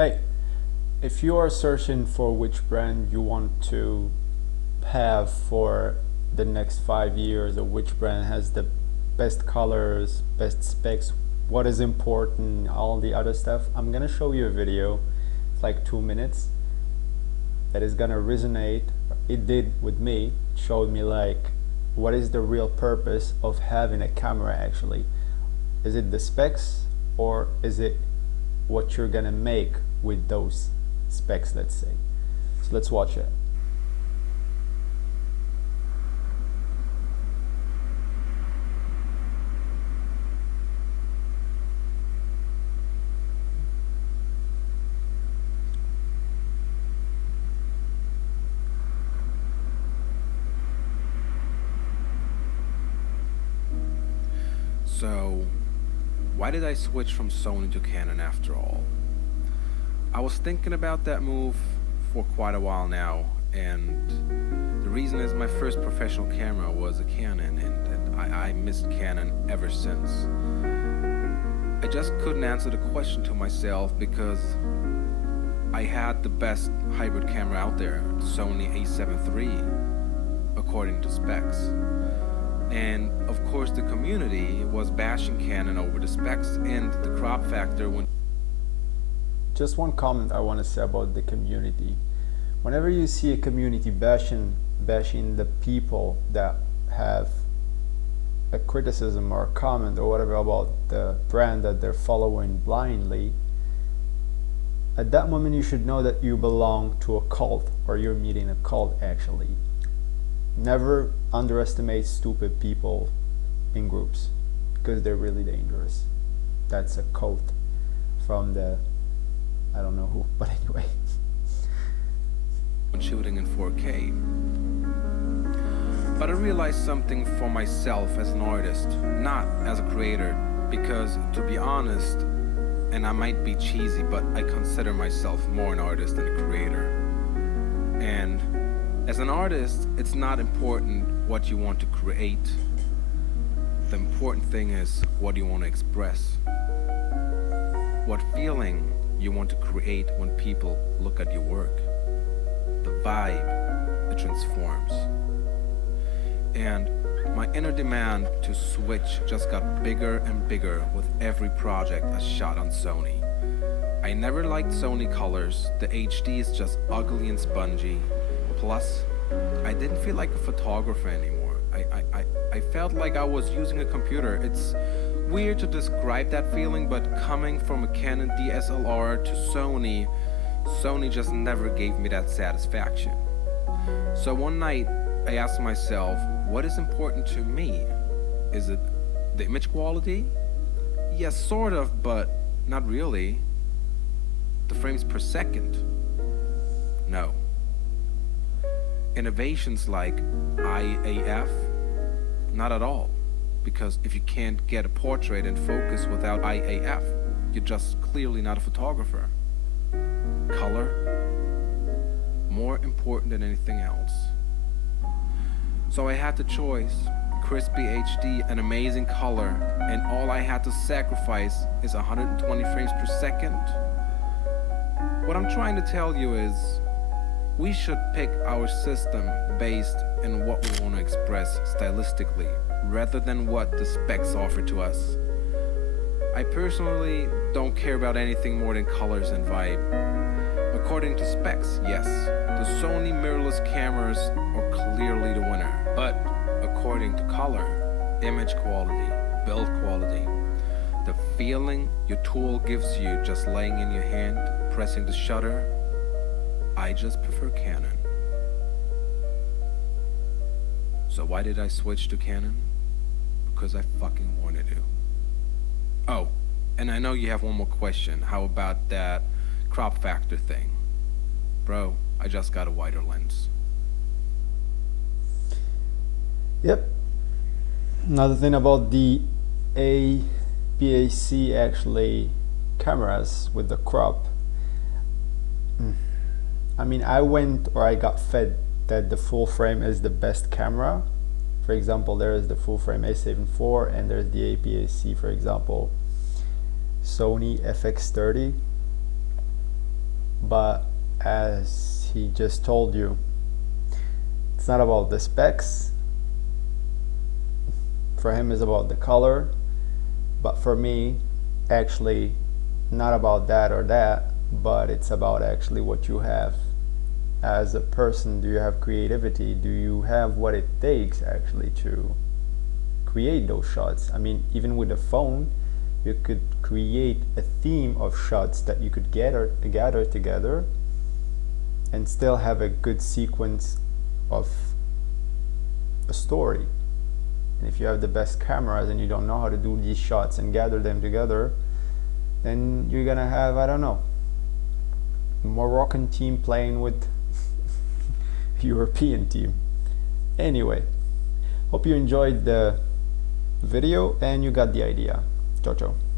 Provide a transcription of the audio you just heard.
Hey, if you are searching for which brand you want to have for the next 5 years, or which brand has the best colors, best specs, what is important, all the other stuff, I'm gonna show you a video. It's like 2 minutes that is gonna resonate. It did with me. It showed me like what is the real purpose of having a camera actually. Is it the specs, or is it what you're gonna make with those specs, let's say. So let's watch it. So, why did I switch from Sony to Canon after all? I was thinking about that move for quite a while now, and the reason is my first professional camera was a Canon, and I missed Canon ever since. I just couldn't answer the question to myself because I had the best hybrid camera out there, the Sony a7 III, according to specs. And of course the community was bashing Canon over the specs and the crop factor when... Just one comment I want to say about the community. Whenever you see a community bashing the people that have a criticism or a comment or whatever about the brand that they're following blindly, at that moment you should know that you belong to a cult, or you're meeting a cult actually. Never underestimate stupid people in groups, because they're really dangerous. That's a quote from the, I don't know who, but anyway. when shooting in 4K. But I realized something for myself as an artist, not as a creator, because to be honest, and I might be cheesy, but I consider myself more an artist than a creator. And as an artist, it's not important what you want to create. The important thing is what you want to express. What feeling you want to create when people look at your work. The vibe it transforms. And my inner demand to switch just got bigger and bigger with every project I shot on Sony. I never liked Sony colors. The HD is just ugly and spongy. Plus, I didn't feel like a photographer anymore. I felt like I was using a computer. It's weird to describe that feeling, but coming from a Canon DSLR to Sony just never gave me that satisfaction. So one night, I asked myself, what is important to me? Is it the image quality? Yes, sort of, but not really. The frames per second? No. Innovations like IAF? Not at all. Because if you can't get a portrait in focus without IAF, you're just clearly not a photographer. Color? More important than anything else. So I had the choice, crispy HD and amazing color, and all I had to sacrifice is 120 frames per second. What I'm trying to tell you is, we should pick our system based on what we want to express stylistically, rather than what the specs offer to us. I personally don't care about anything more than colors and vibe. According to specs, yes, the Sony mirrorless cameras are clearly the winner. But according to color, image quality, build quality, the feeling your tool gives you just laying in your hand, pressing the shutter, I just prefer Canon. So why did I switch to Canon? Because I fucking wanted to. Oh, and I know you have one more question. How about that crop factor thing? Bro, I just got a wider lens. Yep. Another thing about the APAC actually cameras with the crop. I mean, I got fed that the full frame is the best camera. For example, there is the full frame a7 IV, and there's the APAC, for example, Sony FX30. but as he just told you, it's not about the specs. For him, it's about the color, but for me, actually, not about that or that, but it's about actually what you have as a person. Do you have creativity? Do you have what it takes actually to create those shots? I mean, even with a phone, you could create a theme of shots that you could gather together and still have a good sequence of a story. And if you have the best cameras and you don't know how to do these shots and gather them together, then you're gonna have, I don't know, a Moroccan team playing with European team. Anyway, hope you enjoyed the video and you got the idea. Ciao ciao.